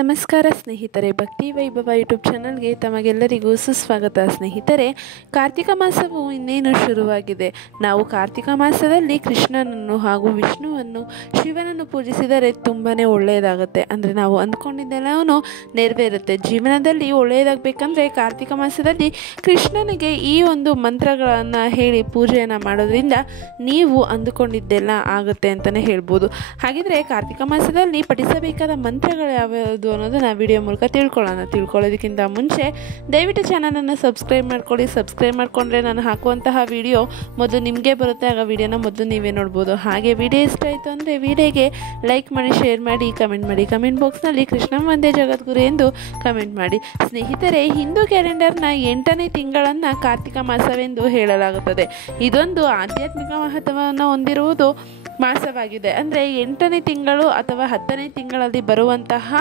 ನಮಸ್ಕಾರ ಸ್ನೇಹಿತರೆ, ಭಕ್ತಿ ವೈಭವ ಯೂಟ್ಯೂಬ್ ಚಾನಲ್ಗೆ ತಮಗೆಲ್ಲರಿಗೂ ಸುಸ್ವಾಗತ. ಸ್ನೇಹಿತರೆ, ಕಾರ್ತಿಕ ಮಾಸವು ಇನ್ನೇನು ಶುರುವಾಗಿದೆ. ನಾವು ಕಾರ್ತಿಕ ಮಾಸದಲ್ಲಿ ಕೃಷ್ಣನನ್ನು ಹಾಗೂ ವಿಷ್ಣುವನ್ನು, ಶಿವನನ್ನು ಪೂಜಿಸಿದರೆ ತುಂಬಾ ಒಳ್ಳೆಯದಾಗುತ್ತೆ. ಅಂದರೆ ನಾವು ಅಂದ್ಕೊಂಡಿದ್ದೆಲ್ಲವೂ ನೆರವೇರುತ್ತೆ. ಜೀವನದಲ್ಲಿ ಒಳ್ಳೆಯದಾಗಬೇಕಂದ್ರೆ ಕಾರ್ತಿಕ ಮಾಸದಲ್ಲಿ ಕೃಷ್ಣನಿಗೆ ಈ ಒಂದು ಮಂತ್ರಗಳನ್ನು ಹೇಳಿ ಪೂಜೆಯನ್ನು ಮಾಡೋದ್ರಿಂದ ನೀವು ಅಂದುಕೊಂಡಿದ್ದೆಲ್ಲ ಆಗುತ್ತೆ ಅಂತಲೇ ಹೇಳ್ಬೋದು. ಹಾಗಿದ್ರೆ ಕಾರ್ತಿಕ ಮಾಸದಲ್ಲಿ ಪಠಿಸಬೇಕಾದ ಮಂತ್ರಗಳು ಯಾವ್ಯಾವುದು ಅನ್ನೋದನ್ನ ವಿಡಿಯೋ ಮೂಲಕ ತಿಳ್ಕೊಳ್ಳೋದಕ್ಕಿಂತ ಮುಂಚೆ ದಯವಿಟ್ಟು ಚಾನಲನ್ನು ಸಬ್ಸ್ಕ್ರೈಬ್ ಮಾಡ್ಕೊಳ್ಳಿ. ಸಬ್ಸ್ಕ್ರೈಬ್ ಮಾಡಿಕೊಂಡ್ರೆ ನಾನು ಹಾಕುವಂತಹ ವಿಡಿಯೋ ಮೊದಲು ನಿಮಗೆ ಬರುತ್ತೆ. ಆಗ ವಿಡಿಯೋನ ಮೊದಲು ನೀವೇ ನೋಡ್ಬೋದು. ಹಾಗೆ ವಿಡಿಯೋ ಇಷ್ಟ ಆಯಿತು ಅಂದರೆ ವಿಡಿಯೋಗೆ ಲೈಕ್ ಮಾಡಿ, ಶೇರ್ ಮಾಡಿ, ಕಮೆಂಟ್ ಮಾಡಿ. ಕಮೆಂಟ್ ಬಾಕ್ಸ್ನಲ್ಲಿ ಕೃಷ್ಣ ಒಂದೇ ಜಗದ್ಗುರು ಎಂದು ಕಮೆಂಟ್ ಮಾಡಿ. ಸ್ನೇಹಿತರೆ, ಹಿಂದೂ ಕ್ಯಾಲೆಂಡರ್ನ 8ನೇ ತಿಂಗಳನ್ನು ಕಾರ್ತಿಕ ಮಾಸವೆಂದು ಹೇಳಲಾಗುತ್ತದೆ. ಇದೊಂದು ಆಧ್ಯಾತ್ಮಿಕ ಮಹತ್ವವನ್ನು ಹೊಂದಿರುವುದು ಮಾಸವಾಗಿದೆ. ಅಂದರೆ 8ನೇ ತಿಂಗಳು ಅಥವಾ 10ನೇ ತಿಂಗಳಲ್ಲಿ ಬರುವಂತಹ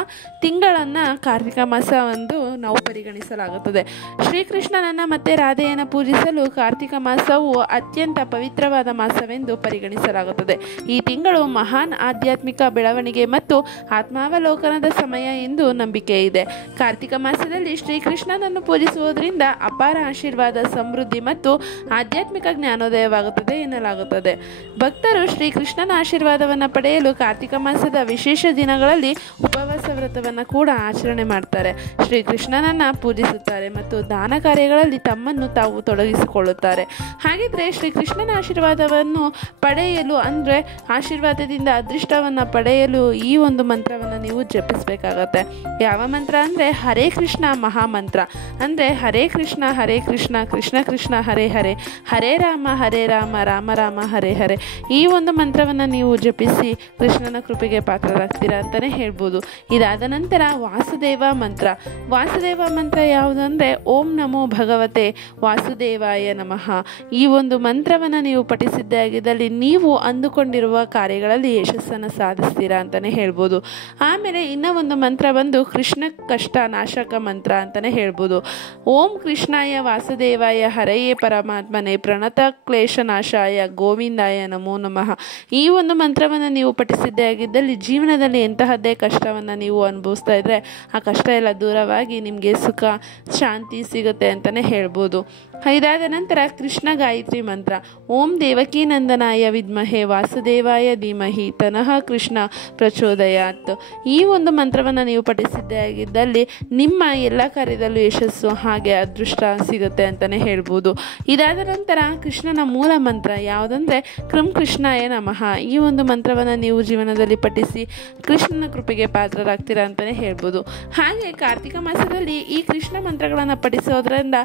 ತಿಂಗಳನ್ನು ಕಾರ್ತಿಕ ಮಾಸ ಎಂದು ನಾವು ಪರಿಗಣಿಸಲಾಗುತ್ತದೆ. ಶ್ರೀಕೃಷ್ಣನನ್ನು ಮತ್ತು ರಾಧೆಯನ್ನು ಪೂಜಿಸಲು ಕಾರ್ತಿಕ ಮಾಸವು ಅತ್ಯಂತ ಪವಿತ್ರವಾದ ಮಾಸವೆಂದು ಪರಿಗಣಿಸಲಾಗುತ್ತದೆ. ಈ ತಿಂಗಳು ಮಹಾನ್ ಆಧ್ಯಾತ್ಮಿಕ ಬೆಳವಣಿಗೆ ಮತ್ತು ಆತ್ಮಾವಲೋಕನದ ಸಮಯ ಎಂದು ನಂಬಿಕೆ ಇದೆ. ಕಾರ್ತಿಕ ಮಾಸದಲ್ಲಿ ಶ್ರೀಕೃಷ್ಣನನ್ನು ಪೂಜಿಸುವುದರಿಂದ ಅಪಾರ ಆಶೀರ್ವಾದ, ಸಮೃದ್ಧಿ ಮತ್ತು ಆಧ್ಯಾತ್ಮಿಕ ಜ್ಞಾನೋದಯವಾಗುತ್ತದೆ ಎನ್ನಲಾಗುತ್ತದೆ. ಭಕ್ತರು ಶ್ರೀಕೃಷ್ಣನ ಆಶೀರ್ವಾದವನ್ನು ಪಡೆಯಲು ಕಾರ್ತಿಕ ಮಾಸದ ವಿಶೇಷ ದಿನಗಳಲ್ಲಿ ಉಪವಾಸ ವ್ರತವನ್ನು ಕೂಡ ಆಚರಣೆ ಮಾಡ್ತಾರೆ. ಶ್ರೀಕೃಷ್ಣನನ್ನು ಪೂಜಿಸುತ್ತಾರೆ ಮತ್ತು ದಾನ ಕಾರ್ಯಗಳಲ್ಲಿ ತಮ್ಮನ್ನು ತಾವು ತೊಡಗಿಸಿಕೊಳ್ಳುತ್ತಾರೆ. ಹಾಗಿದ್ರೆ ಶ್ರೀಕೃಷ್ಣನ ಆಶೀರ್ವಾದವನ್ನು ಪಡೆಯಲು, ಅಂದರೆ ಆಶೀರ್ವಾದದಿಂದ ಅದೃಷ್ಟವನ್ನು ಪಡೆಯಲು ಈ ಒಂದು ಮಂತ್ರವನ್ನು ನೀವು ಜಪಿಸಬೇಕಾಗತ್ತೆ. ಯಾವ ಮಂತ್ರ ಅಂದರೆ ಹರೇ ಕೃಷ್ಣ ಮಹಾಮಂತ್ರ. ಅಂದರೆ ಹರೇ ಕೃಷ್ಣ ಕೃಷ್ಣ ಕೃಷ್ಣ ಹರೇ ಹರೇ, ಹರೇ ರಾಮ ರಾಮ ರಾಮ ಹರೇ ಹರೇ. ಈ ಒಂದು ಮಂತ್ರವನ್ನು ನೀವು ಜಪಿಸಿ ಕೃಷ್ಣನ ಕೃಪೆಗೆ ಪಾತ್ರರಾಗ್ತೀರಾ ಅಂತಲೇ ಹೇಳ್ಬೋದು. ಇದಾದ ನಂತರ ವಾಸುದೇವ ಮಂತ್ರ. ವಾಸುದೇವ ಮಂತ್ರ ಯಾವುದು ಅಂದರೆ ಓಂ ನಮೋ ಭಗವತೆ ವಾಸುದೇವಾಯ ನಮಃ. ಈ ಒಂದು ಮಂತ್ರವನ್ನು ನೀವು ಪಠಿಸಿದ್ದೇ ಆಗಿದ್ದಲ್ಲಿ ನೀವು ಅಂದುಕೊಂಡಿರುವ ಕಾರ್ಯಗಳಲ್ಲಿ ಯಶಸ್ಸನ್ನು ಸಾಧಿಸ್ತೀರಾ ಅಂತಲೇ ಹೇಳ್ಬೋದು. ಆಮೇಲೆ ಇನ್ನೂ ಒಂದು ಮಂತ್ರ ಬಂದು ಕೃಷ್ಣ ಕಷ್ಟ ನಾಶಕ ಮಂತ್ರ ಅಂತಲೇ ಹೇಳ್ಬೋದು. ಓಂ ಕೃಷ್ಣಾಯ ವಾಸುದೇವಾಯ ಹರೆಯೇ ಪರಮಾತ್ಮನೆ ಪ್ರಣತ ಕ್ಲೇಶನಾಶಾಯ ಗೋವಿಂದಾಯ ನಮೋ ನಮಃ. ಈ ಒಂದು ಮಂತ್ರವನ್ನು ನೀವು ಪಠಿಸಿದ್ದೇ ಆಗಿದ್ದಲ್ಲಿ ಜೀವನದಲ್ಲಿ ಎಂತಹದ್ದೇ ಕಷ್ಟವನ್ನು ನೀವು ಅನುಭವಿಸ್ತಾ ಇದ್ದರೆ ಆ ಕಷ್ಟ ಎಲ್ಲ ದೂರವಾಗಿ ನಿಮಗೆ ಸುಖ ಶಾಂತಿ ಸಿಗುತ್ತೆ ಅಂತಲೇ ಹೇಳ್ಬೋದು. ಇದಾದ ನಂತರ ಕೃಷ್ಣ ಗಾಯತ್ರಿ ಮಂತ್ರ. ಓಂ ದೇವಕೀ ನಂದನಾಯ ವಿದ್ಮಹೆ ವಾಸುದೇವಾಯ ಧೀಮಹಿ ತನಃ ಕೃಷ್ಣ ಪ್ರಚೋದಯಾತ್. ಈ ಒಂದು ಮಂತ್ರವನ್ನು ನೀವು ಪಠಿಸಿದ್ದೇ ಆಗಿದ್ದಲ್ಲಿ ನಿಮ್ಮ ಎಲ್ಲ ಕಾರ್ಯದಲ್ಲೂ ಯಶಸ್ಸು ಹಾಗೆ ಅದೃಷ್ಟ ಸಿಗುತ್ತೆ ಅಂತಲೇ ಹೇಳ್ಬೋದು. ಇದಾದ ನಂತರ ಕೃಷ್ಣನ ಮೂಲ ಮಂತ್ರ ಯಾವುದಂದರೆ ಕೃಂ ಕೃಷ್ಣಾಯ ನಮಃ. ಈ ಒಂದು ಮಂತ್ರವನ್ನು ನೀವು ಜೀವನದಲ್ಲಿ ಪಠಿಸಿ ಕೃಷ್ಣನ ಕೃಪೆಗೆ ಪಾತ್ರರಾಗ್ತೀರಾ ಅಂತಲೇ ಹೇಳ್ಬೋದು. ಹಾಗೆ ಕಾರ್ತಿಕ ಮಾಸದಲ್ಲಿ ಈ ಕೃಷ್ಣ ಮಂತ್ರಗಳನ್ನು ಪಠಿಸೋದ್ರಿಂದ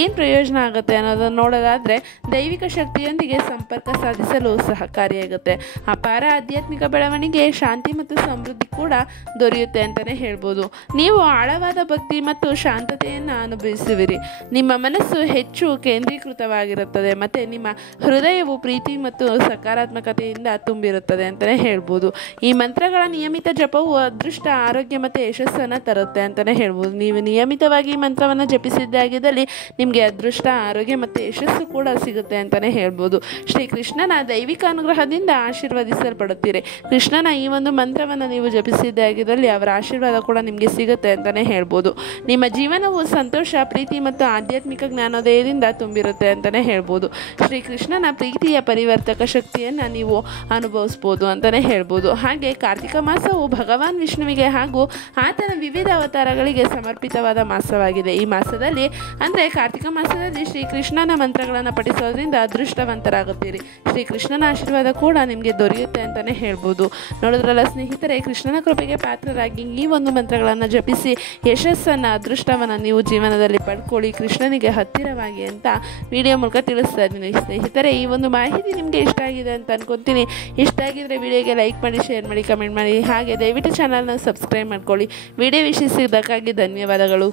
ಏನು ಪ್ರಯೋಜನ ಆಗುತ್ತೆ ಅನ್ನೋದನ್ನು ನೋಡೋದಾದರೆ ದೈವಿಕ ಶಕ್ತಿಯೊಂದಿಗೆ ಸಂಪರ್ಕ ಸಾಧಿಸಲು ಸಹಕಾರಿಯಾಗುತ್ತೆ. ಅಪಾರ ಆಧ್ಯಾತ್ಮಿಕ ಬೆಳವಣಿಗೆ, ಶಾಂತಿ ಮತ್ತು ಸಮೃದ್ಧಿ ಕೂಡ ದೊರೆಯುತ್ತೆ ಅಂತಲೇ ಹೇಳ್ಬೋದು. ನೀವು ಆಳವಾದ ಭಕ್ತಿ ಮತ್ತು ಶಾಂತತೆಯನ್ನು ಅನುಭವಿಸುವಿರಿ. ನಿಮ್ಮ ಮನಸ್ಸು ಹೆಚ್ಚು ಕೇಂದ್ರೀಕೃತವಾಗಿರುತ್ತದೆ ಮತ್ತು ನಿಮ್ಮ ಹೃದಯವು ಪ್ರೀತಿ ಮತ್ತು ಸಕಾರಾತ್ಮಕತೆಯಿಂದ ತುಂಬಿರುತ್ತದೆ ಅಂತಲೇ ಹೇಳ್ಬೋದು. ಈ ಮಂತ್ರಗಳ ನಿಯಮಿತ ಜಪವು ಅದೃಷ್ಟ, ಆರೋಗ್ಯ ಮತ್ತು ಯಶಸ್ಸನ್ನು ತರುತ್ತೆ ಅಂತಲೇ ಹೇಳ್ಬೋದು. ನೀವು ನಿಯಮಿತವಾಗಿ ಈ ಮಂತ್ರವನ್ನು ಜಪಿಸಿದ್ದಾಗಿದ್ದಲ್ಲಿ ನಿಮಗೆ ಅದೃಷ್ಟ, ಆರೋಗ್ಯ ಮತ್ತು ಯಶಸ್ಸು ಕೂಡ ಸಿಗುತ್ತೆ ಅಂತಲೇ ಹೇಳ್ಬೋದು. ಶ್ರೀಕೃಷ್ಣನ ದೈವಿಕ ಅನುಗ್ರಹದಿಂದ ಆಶೀರ್ವದಿಸಲ್ಪಡುತ್ತೀರಿ. ಕೃಷ್ಣನ ಈ ಒಂದು ಮಂತ್ರವನ್ನು ನೀವು ಜಪಿಸಿದ್ದಾಗಿದ್ದಲ್ಲಿ ಅವರ ಆಶೀರ್ವಾದ ಕೂಡ ನಿಮಗೆ ಸಿಗುತ್ತೆ ಅಂತಲೇ ಹೇಳ್ಬೋದು. ನಿಮ್ಮ ಜೀವನವು ಸಂತೋಷ, ಪ್ರೀತಿ ಮತ್ತು ಆಧ್ಯಾತ್ಮಿಕ ಜ್ಞಾನೋದಯದಿಂದ ತುಂಬಿರುತ್ತೆ ಅಂತಲೇ ಹೇಳ್ಬೋದು. ಶ್ರೀಕೃಷ್ಣನ ಪ್ರೀತಿಯ ಪರಿವರ್ತಕ ಶಕ್ತಿಯನ್ನು ನೀವು ಅನುಭವಿಸ್ಬೋದು ಅಂತಲೇ ಹೇಳ್ಬೋದು. ಹಾಗೆ ಕಾರ್ತಿಕ ಮಾಸವು ಭಗವಾನ್ ವಿಷ್ಣುವಿಗೆ ಹಾಗೂ ಆತನ ವಿವಿಧ ಅವತಾರಗಳಿಗೆ ಸಮರ್ಪಿತವಾದ ಮಾಸವಾಗಿದೆ. ಈ ಮಾಸದಲ್ಲಿ ಅಂದರೆ ಕಾರ್ತಿಕ ಮಾಸದಲ್ಲಿ ಶ್ರೀಕೃಷ್ಣನ ಮಂತ್ರಗಳನ್ನು ಪಠಿಸೋದ್ರಿಂದ ಅದೃಷ್ಟವಂತರಾಗುತ್ತೀರಿ. ಶ್ರೀಕೃಷ್ಣನ ಆಶೀರ್ವಾದ ಕೂಡ ನಿಮಗೆ ದೊರೆಯುತ್ತೆ ಅಂತಲೇ ಹೇಳ್ಬೋದು. ನೋಡಿದ್ರಲ್ಲ ಸ್ನೇಹಿತರೆ, ಕೃಷ್ಣನ ಕೃಪೆಗೆ ಪಾತ್ರರಾಗಿ ಈ ಒಂದು ಮಂತ್ರಗಳನ್ನು ಜಪಿಸಿ ಯಶಸ್ಸನ್ನು, ಅದೃಷ್ಟವನ್ನು ನೀವು ಜೀವನದಲ್ಲಿ ಪಡ್ಕೊಳ್ಳಿ, ಕೃಷ್ಣನಿಗೆ ಹತ್ತಿರವಾಗಿ ಅಂತ ವಿಡಿಯೋ ಮೂಲಕ ತಿಳಿಸ್ತಾ ಇದ್ದೀನಿ. ಸ್ನೇಹಿತರೆ, ಈ ಒಂದು ಮಾಹಿತಿ ನಿಮಗೆ ಇಷ್ಟ ಆಗಿದೆ ಅಂತ ಅನ್ಕೊತೀನಿ. ಇಷ್ಟ ಆಗಿದ್ರೆ ವಿಡಿಯೋಗೆ ಲೈಕ್ ಮಾಡಿ, ಶೇರ್ ಮಾಡಿ, ಕಮೆಂಟ್ ಮಾಡಿ. ಹಾಗೆ ದಯವಿಟ್ಟು ಚಾನಲ್ನ ಸಬ್ಸ್ಕ್ರೈಬ್ ಮಾಡ್ಕೊಳ್ಳಿ. ವಿಡಿಯೋ ವೀಕ್ಷಿಸಿದ್ದಕ್ಕಾಗಿ ಧನ್ಯವಾದಗಳು.